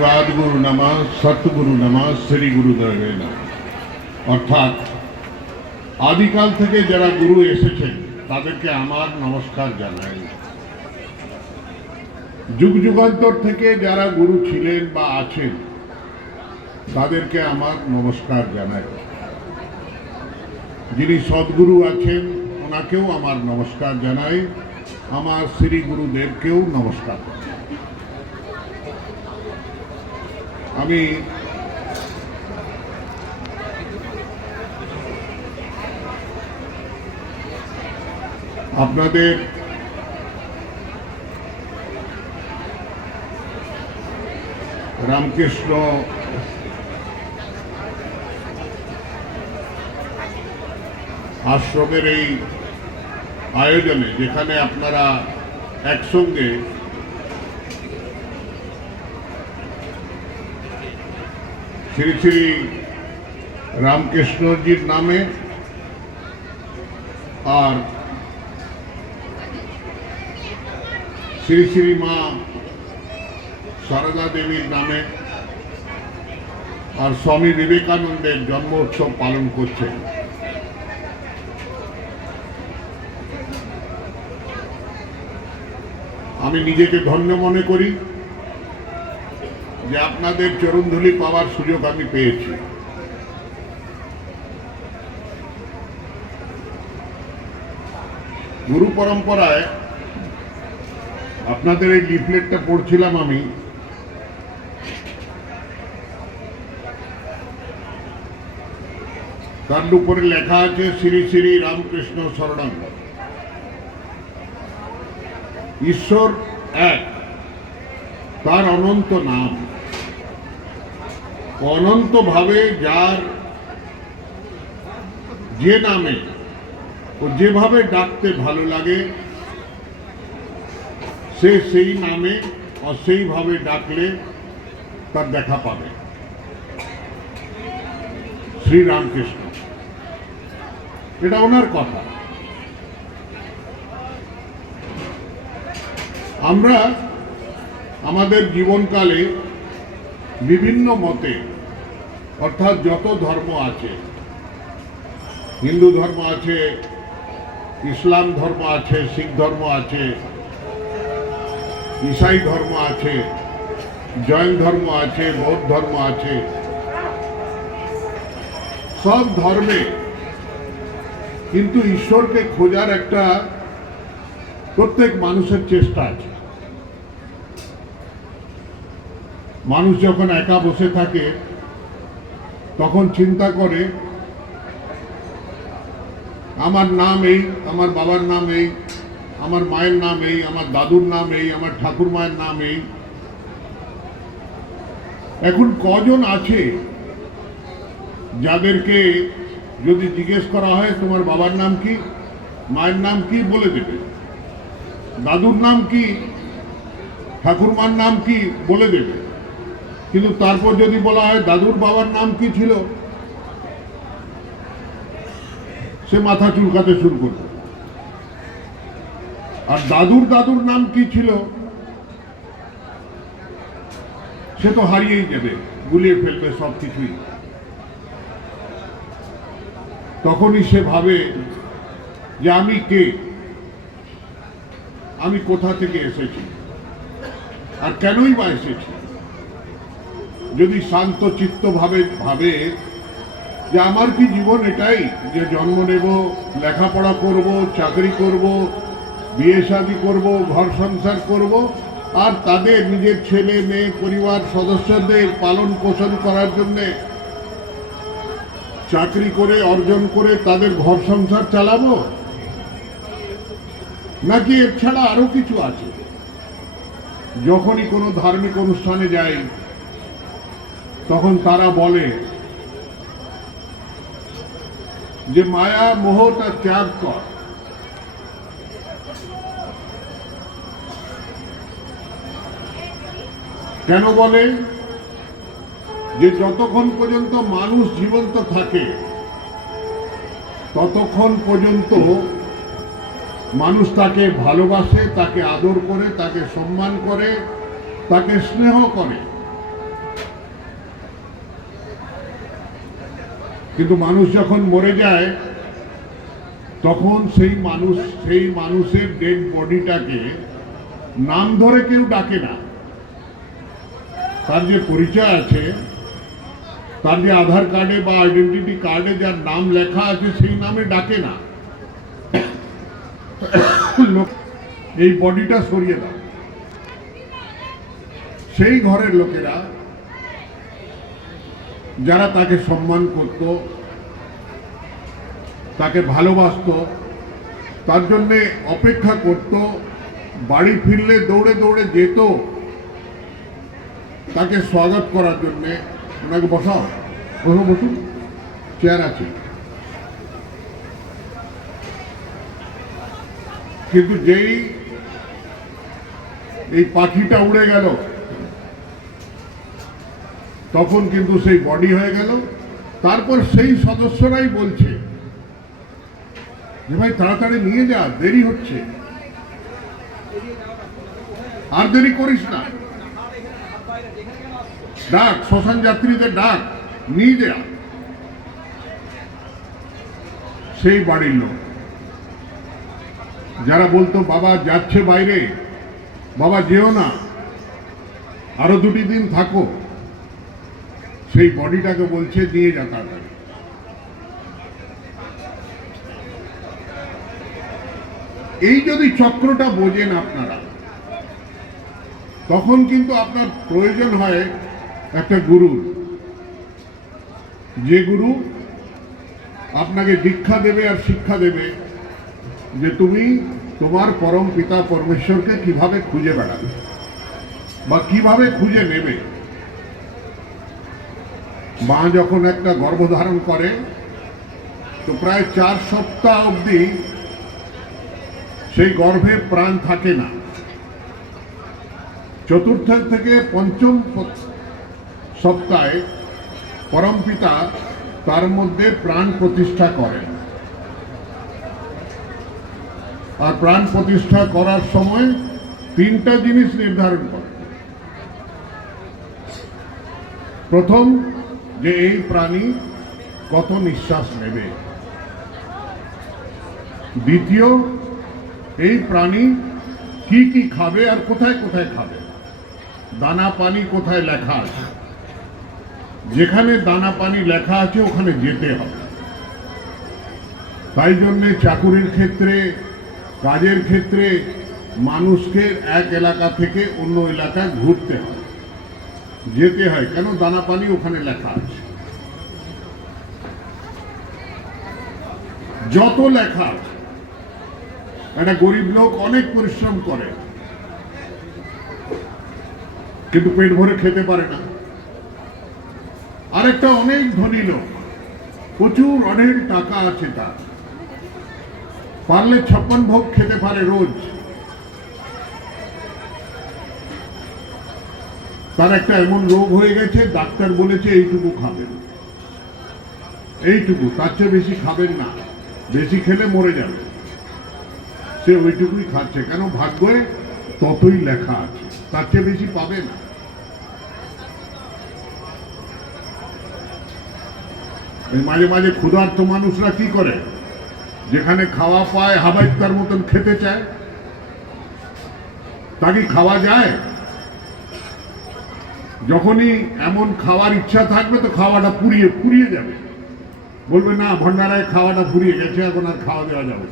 রাজগুরু নামা সতগুরু নামা শ্রী গুরুদেবে নামা অর্থাৎ আদিকাল থেকে যারা গুরু এসেছেন তাদেরকে আমার নমস্কার জানাই যুগ যুগান্তর থেকে যারা গুরু ছিলেন বা আছেন তাদেরকে আমার নমস্কার জানাই যিনি সদ্গুরু আছেন ওনাকেও আমার নমস্কার জানাই আমার শ্রী গুরুদেবকেও নমস্কার আমি আপনাদের রামকৃষ্ণ আশ্রমের এই আয়োজনে যেখানে আপনারা একসঙ্গে শ্রী শ্রী রামকৃষ্ণজির নামে আর শ্রী শ্রী মা সারদা দেবীর নামে আর স্বামী বিবেকানন্দের জন্ম উৎসব পালন করছেন। আমি নিজেকে ধন্য মনে করি। যে আপনাদের চরণধুলি পাওয়ার সুযোগ আমি পেয়েছি। গুরু পরম্পরায় আপনাদের এই লিফলেটটা পড়ছিলাম আমি। তার উপরে লেখা আছে, শ্রী শ্রী রামকৃষ্ণ শরণাঙ্গ। ঈশ্বর এক, তার অনন্ত নাম। অনন্তভাবে যার যে নামে ও যেভাবে ডাকতে ভালো লাগে, সে সেই নামে ও সেইভাবে ডাকলে তার দেখা পাবে। শ্রীরামকৃষ্ণ। এটা ওনার কথা। আমরা আমাদের জীবনকালে বিভিন্ন মতে অর্থাৎ যত ধর্ম আছে, হিন্দু ধর্ম আছে, ইসলাম ধর্ম আছে, শিখ ধর্ম আছে, ইসাই ধর্ম আছে, জৈন ধর্ম আছে, বৌদ্ধ ধর্ম আছে, সব ধর্মে কিন্তু ঈশ্বরকে খোঁজার একটা প্রত্যেক মানুষের চেষ্টা আছে। মানুষ যখন একা বসে থাকে তখন চিন্তা করে, আমার নাম এই, আমার বাবার নাম এই, আমার মায়ের নাম এই, আমার দাদুর নাম এই, আমার ঠাকুর মায়ের নাম এই। এখন কজন আছে যাদেরকে যদি জিজ্ঞেস করা হয়, তোমার বাবার নাম কি, মায়ের নাম কি? বলে দেবে। দাদুর নাম কি, ঠাকুরমার নাম কি? বলে দেবে। কিন্তু তারপর যদি বলা হয় দাদুর বাবার নাম কি ছিল? সে মাথা চুলকাতে শুরু করবে আর দাদুর দাদুর নাম কি ছিল? সে তো হারিয়েই যাবে, গুলিয়ে ফেলবে সব কিছুই। তখনই সে ভাবে যে আমি কে? আমি কোথা থেকে এসেছি? আর কেনই বা এসেছি? যদি শান্ত চিত্ত ভাবে যে আমার কি জীবন এটাই, যে জন্ম নেব, লেখাপড়া করব, চাকরি করব, বিয়ে শাদি করব, ঘর সংসার করব, আর তাদের নিজের ছেলে, মেয়ে, পরিবার, সদস্যদের পালন পোষণ করার জন্যে চাকরি করে, অর্জন করে তাদের ঘর সংসার চালাবো? নাকি এর ছাড়া আরও কিছু আছে? যখনই কোনো ধার্মিক অনুষ্ঠানে যাই তখন তারা বলে যে, মায়া মোহটা ত্যাগ কর। কেন বলে? যে, যতক্ষণ পর্যন্ত মানুষ জীবন্ত থাকে, ততক্ষণ পর্যন্ত মানুষ তাকে ভালোবাসে, তাকে আদর করে, তাকে সম্মান করে, তাকে স্নেহ করে। কিন্তু মানুষ যখন মরে যায়, তখন সেই মানুষ, সেই মানুষের ডেড বডিটাকে নাম ধরে কেউ ডাকে না। তার যে পরিচয় আছে, তার যে আধার কার্ডে বা আইডেন্টিটি কার্ডে যার নাম লেখা আছে, সেই নামে ডাকে না। এই বডিটা সরিয়ে দাও। সেই ঘরের লোকেরা যারা তাকে সম্মান করত, তাকে ভালোবাসতো, তার জন্যে অপেক্ষা করত, বাড়ি ফিরলে দৌড়ে দৌড়ে যেত, তাকে স্বাগত করার জন্যে ওনাকে বসাও বসো বসুন, চেয়ার আছে। কিন্তু যেই এই পাখিটা উড়ে গেল তখন কিন্তু সেই বডি হয়ে গেল। তারপর সেই সদস্যরাই বলছে যে, ভাই, তাড়াতাড়ি নিয়ে যা, দেরি হচ্ছে। আর দেরি করিস না। ডাক, শ্মশান যাত্রীদের ডাক, নিয়ে যা। সেই বাড়ির লোক। যারা বলতো, বাবা, যাচ্ছে বাইরে, বাবা, যেও না। আরও দুটি দিন থাকো। সেই বডিটাকে বলছে, দিয়ে যা এই যদি চক্রটা বোঝেন আপনারা, তখন কিন্তু আপনার প্রয়োজন হয় একটা গুরুর যে গুরু আপনাকে দীক্ষা দেবে আর শিক্ষা দেবে যে তুমি তোমার পরম পিতা পরমেশ্বরকে কীভাবে খুঁজে বেড়াবে বা কীভাবে খুঁজে নেবে। মা যখন একটা গর্ভধারণ করে, তো প্রায় চার সপ্তাহ অবধি সেই গর্ভে প্রাণ থাকে না। চতুর্থ থেকে পঞ্চম সপ্তাহে পরম পিতা তার মধ্যে প্রাণ প্রতিষ্ঠা করেন। আর প্রাণ প্রতিষ্ঠা করার সময় তিনটা জিনিস নির্ধারণ করে প্রথম যে এই প্রাণী কত নিঃশ্বাস নেবে? দ্বিতীয়, এই প্রাণী কি কি খাবে আর কোথায় কোথায় খাবে? দানা পানি কোথায় লেখা আছে? যেখানে দানা পানি লেখা আছে, ওখানে যেতে হবে। তাই জন্যে চাকুরির ক্ষেত্রে, কাজের ক্ষেত্রে মানুষকে এক এলাকা থেকে অন্য এলাকায় ঘুরতে হয়। যেতে হয়। কেন? দানা পানি ওখানে লেখা আছে। যত লেখা, একটা গরিব লোক অনেক পরিশ্রম করে, কিন্তু পেট ভরে খেতে পারে না। আরেকটা অনেক ধনী লোক, প্রচুর অনেক টাকা আছে তার। পারলে ছাপ্পান ভোগ খেতে পারে রোজ। তার একটা এমন রোগ হয়ে গেছে, ডাক্তার বলেছে এইটুকু খাবেন। এইটুকু, তার চেয়ে বেশি খাবেন না। বেশি খেলে মরে যাবে। সে ওইটুকুই খাচ্ছে। কেন? ভাগ্যে ততই লেখা আছে। তার চেয়ে বেশি পাবে না। মাঝে মাঝে ক্ষুধার্ত মানুষরা কি করে? যেখানে খাওয়া পায় হাবাইতার মতন খেতে চায়। তা কি খাওয়া যায়? যখনই এমন খাওয়ার ইচ্ছা থাকবে, তো খাওয়াটা পুড়িয়ে পুড়িয়ে যাবে। বলবে, না, ভণ্ডারায় খাওয়াটা ফুরিয়ে গেছে, এখন আর খাওয়া দেওয়া যাবে।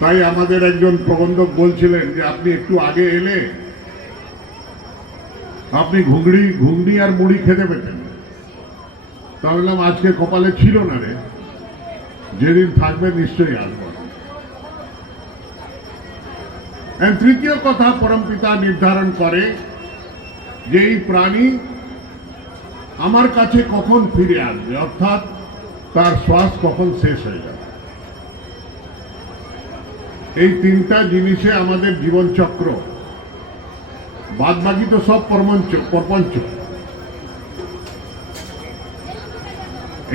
তাই আমাদের একজন প্রবন্ধক বলছিলেন যে, আপনি একটু আগে এলে আপনি ঘুগড়ি, ঘুগনি আর মুড়ি খেতে পেতেন। তা বললাম, আজকে কপালে ছিল না রে। যেদিন থাকবে নিশ্চয়ই আসব। তৃতীয় কথা পরমপিতা নির্ধারণ করে যে এই প্রাণী আমার কাছে কখন ফিরে আসবে, অর্থাৎ তার শ্বাস কখন শেষ হয়ে যাবে। এই তিনটা জিনিসে আমাদের জীবনচক্র বাদ বাকি তো সব প্রপঞ্চ প্রপঞ্চ।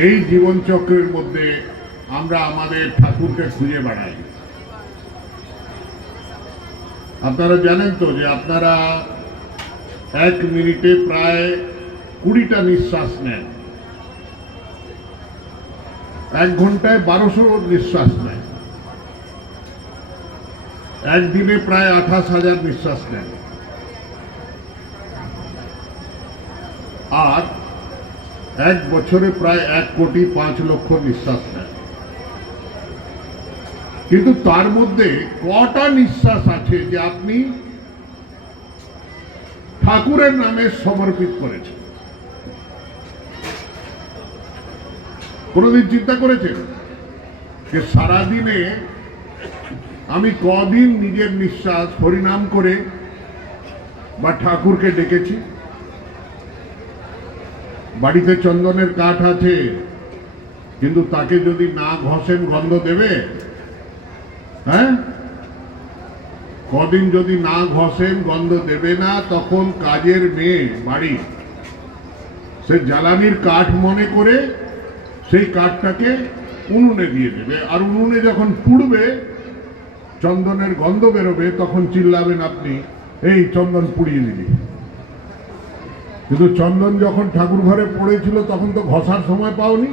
এই জীবনচক্রের মধ্যে আমরা আমাদের ঠাকুরকে খুঁজে বেড়াই। আপনারা জানেন তো যে আপনারা এক মিনিটে প্রায় কুড়িটা নিঃশ্বাস নেন। এক ঘন্টায় বারোশো নিঃশ্বাস নেন। একদিনে প্রায় আঠাশ হাজার নিঃশ্বাস নেন। আর এক বছরে প্রায় এক কোটি পাঁচ লক্ষ নিঃশ্বাস নেন। কিন্তু তার মধ্যে কটা নিঃশ্বাস আছে যে আপনি ঠাকুরের নামে সমর্পিত করেছেন? কোনোদিন চিন্তা করেছেন যে সারাদিনে আমি কদিন নিজের নিঃশ্বাস হরিনাম করে বা ঠাকুরকে ডেকেছি? বাড়িতে চন্দনের কাঠ আছে, কিন্তু তাকে যদি না ঘষেন গন্ধ দেবে হ্যাঁ? কদিন যদি না ঘষেন, গন্ধ দেবে না, তখন কাজের মেয়ে বাড়ি। সে জ্বালানির কাঠ মনে করে সেই কাঠটাকে উনুনে দিয়ে দেবে। আর উনুনে যখন পুড়বে, চন্দনের গন্ধ বেরোবে, তখন চিল্লাবেন আপনি, এই চন্দন পুড়িয়ে দিবি। কিন্তু চন্দন যখন ঠাকুর ঘরে পড়েছিল, তখন তো ঘষার সময় পাওনি।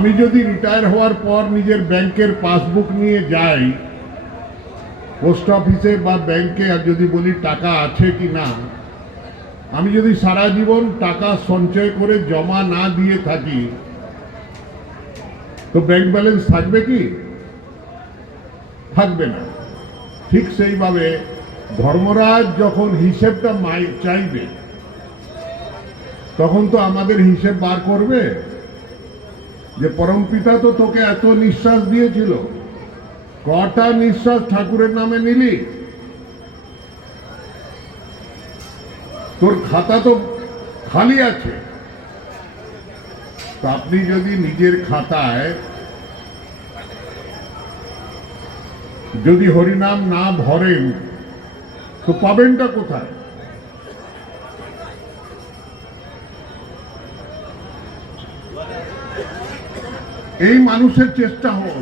আমি যদি রিটায়ার হওয়ার পর নিজের ব্যাংকের পাসবুক নিয়ে যাই, পোস্ট অফিসে বা ব্যাংকে, আর যদি বলি টাকা আছে কি না, আমি যদি সারা জীবন টাকা সঞ্চয় করে জমা না দিয়ে থাকি, তো ব্যাংক ব্যালেন্স থাকবে কি? থাকবে না। ঠিক সেইভাবে ধর্মরাজ যখন হিসেবটা চাইবে, তখন তো আমাদের হিসেব বার করবে। যে পরমপিতা তো তোকে এত নিঃশ্বাস দিয়েছিল। কটা নিঃশ্বাস ঠাকুরের নামে নিলি? তোর খাতা তো খালি আছে। তো আপনি যদি নিজের খাতায় যদি হরিনাম না ভরেন, তো পাবেনটা কোথায়? এই মানুষের চেষ্টা হওয়া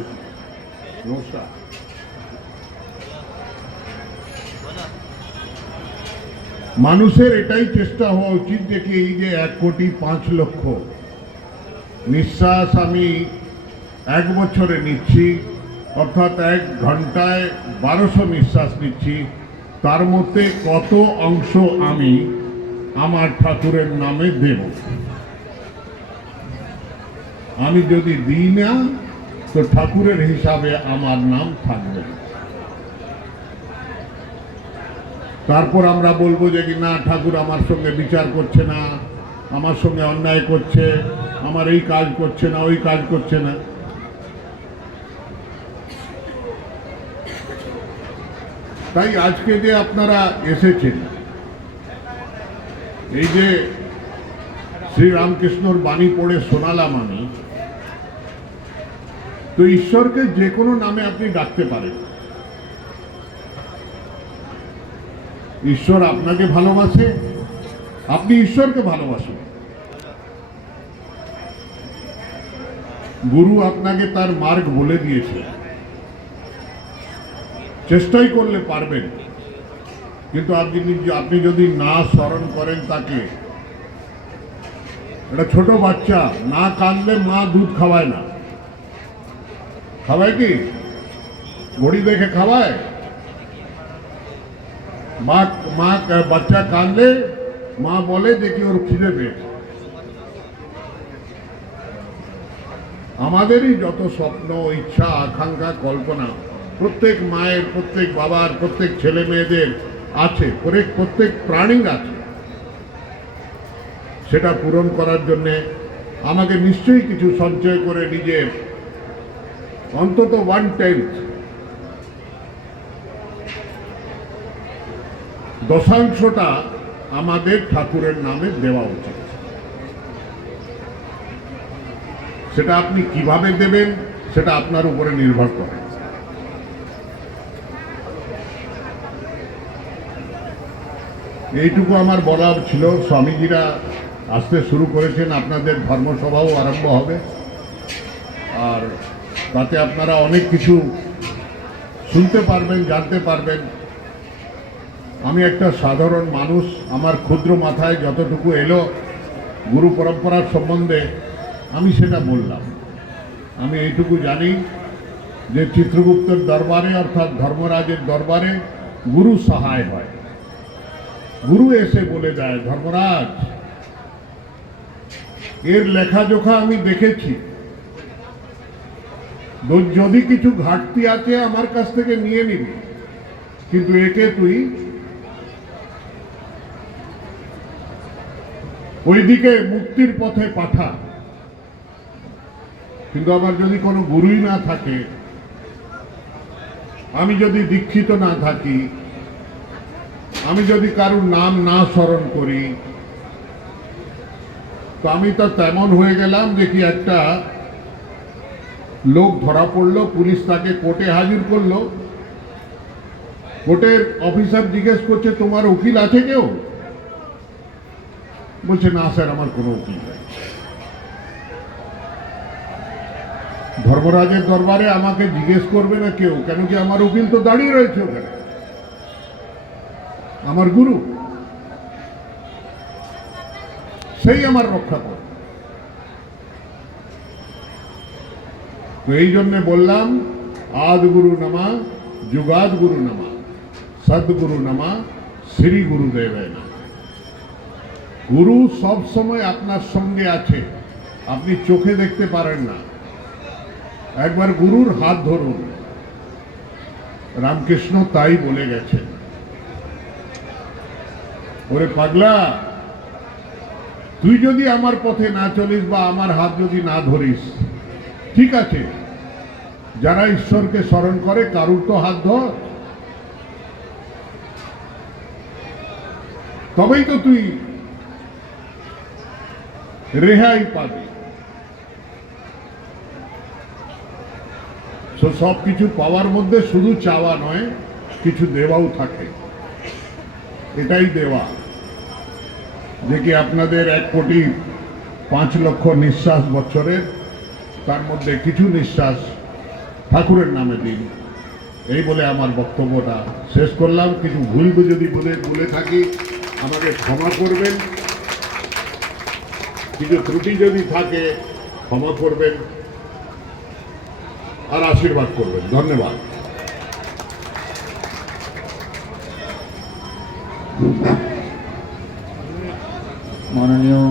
মানুষের এটাই চেষ্টা হওয়া উচিত যে কি এই যে এক কোটি পাঁচ লক্ষ নিঃশ্বাস আমি এক বছরে নিচ্ছি, অর্থাৎ এক ঘন্টায় বারোশো নিঃশ্বাস নিচ্ছি, তার মধ্যে কত অংশ আমি আমার ঠাকুরের নামে দেব? আমি যদি দিই না, তো ঠাকুরের হিসাবে আমার নাম থাকবে। তারপর আমরা বলব যে কি, না, ঠাকুর আমার সঙ্গে বিচার করছে না, আমার সঙ্গে অন্যায় করছে, আমার এই কাজ করছে না, ওই কাজ করছে না। তাই আজকে যে আপনারা এসেছেন, এই যে শ্রীরামকৃষ্ণর বাণী পড়ে শোনালাম আমি তো ঈশ্বরকে যে কোনো নামে আপনি ডাকতে পারেন। ঈশ্বর আপনাকে ভালোবাসে, আপনি ঈশ্বরকে ভালোবাসেন। গুরু আপনাকে তার মার্গ বলে দিয়েছে। চেষ্টাই করলে পারবেন। কিন্তু আপনি আপনি যদি না স্মরণ করেন তাকে এটা ছোট বাচ্চা না কাঁদলে মা দুধ খাওয়ায় না। খাওয়ায় কি? ঘড়ি দেখে খাওয়ায়? মা মা, বাচ্চা কাঁদলে মা বলে যে কি ওর খিদে পেয়েছে। আমাদেরই যত স্বপ্ন, ইচ্ছা, আকাঙ্ক্ষা, কল্পনা, প্রত্যেক মায়ের, প্রত্যেক বাবার, প্রত্যেক ছেলে মেয়েদের আছে প্রত্যেক প্রাণীর আছে। সেটা পূরণ করার জন্যে আমাকে নিশ্চয়ই কিছু সঞ্চয় করে নিজের অন্তত ওয়ান টেন্থ দশাংশটা আমাদের ঠাকুরের নামে দেওয়া উচিত। সেটা আপনি কীভাবে দেবেন, সেটা আপনার উপরে নির্ভর করে। এইটুকু আমার বলার ছিল। স্বামীজিরা আসতে শুরু করেছেন, আপনাদের ধর্মসভাও আরম্ভ হবে। আর তাতে আপনারা অনেক কিছু শুনতে পারবেন, জানতে পারবেন। আমি একটা সাধারণ মানুষ, আমার ক্ষুদ্র মাথায় যতটুকু এলো গুরু পরম্পরার সম্বন্ধে আমি সেটা বললাম। আমি এইটুকু জানি যে চিত্রগুপ্তের দরবারে, অর্থাৎ ধর্মরাজের দরবারে গুরু সহায় হয়। গুরু এসে বলে দেয়, ধর্মরাজ, এর লেখাজোখা আমি দেখেছি। যদি কিছু ঘাটতি আছে আমার কাছ থেকে নিয়ে নিবি। কিন্তু একে তুই ওইদিকে মুক্তির পথে পাঠা। কিন্তু আমার যদি কোনো গুরুই না থাকে, আমি যদি দীক্ষিত না থাকি, আমি যদি কারুর নাম না স্মরণ করি, তো আমি তো তেমন হয়ে গেলাম কি একটা লোক ধরা পড়ল, পুলিশ তাকে কোর্টে হাজির করল। কোর্টের অফিসার জিজ্ঞেস করছে, তোমার উকিল আছে কেউ? বলছে, না স্যার, আমার কোনো উকিল নেই। ধর্মরাজের দরবারে আমাকে জিজ্ঞেস করবে না কেউ, কেন কি আমার উকিল তো দাঁড়িয়ে রয়েছে ওখানে? আমার গুরু। সেই আমার রক্ষা করে তো এই জন্য বললাম আদ গুরু নামা যুগাদ গুরু নামা, সদ্গুরু নামা, শ্রী গুরুদেবে না গুরু সব সময় আপনার সঙ্গে আছে, আপনি চোখে দেখতে পারেন না। একবার গুরুর হাত ধরুন। রামকৃষ্ণ তাই বলে গেছেন। ওরে পাগলা, তুই যদি আমার পথে না চলিস বা আমার হাত যদি না ধরিস, ঠিক আছে যারা ঈশ্বরকে স্মরণ করে, কারুর তো হাত ধর। তবেই তো তুই রেহাই পাবি। তো সব কিছু পাওয়ার মধ্যে শুধু চাওয়া নয়, কিছু দেওয়াও থাকে। এটাই দেওয়া। যে কি আপনাদের এক কোটি পাঁচ লক্ষ নিঃশ্বাস বছরের, তার মধ্যে কিছু নিঃশ্বাস ঠাকুরের নামে দিন। এই বলে আমার বক্তব্যটা শেষ করলাম। কিছু ভুল যদি বলে বলে থাকি, আমাকে ক্ষমা করবেন। কিছু ত্রুটি যদি থাকে, ক্ষমা করবেন আর আশীর্বাদ করবেন। ধন্যবাদ। মাননীয়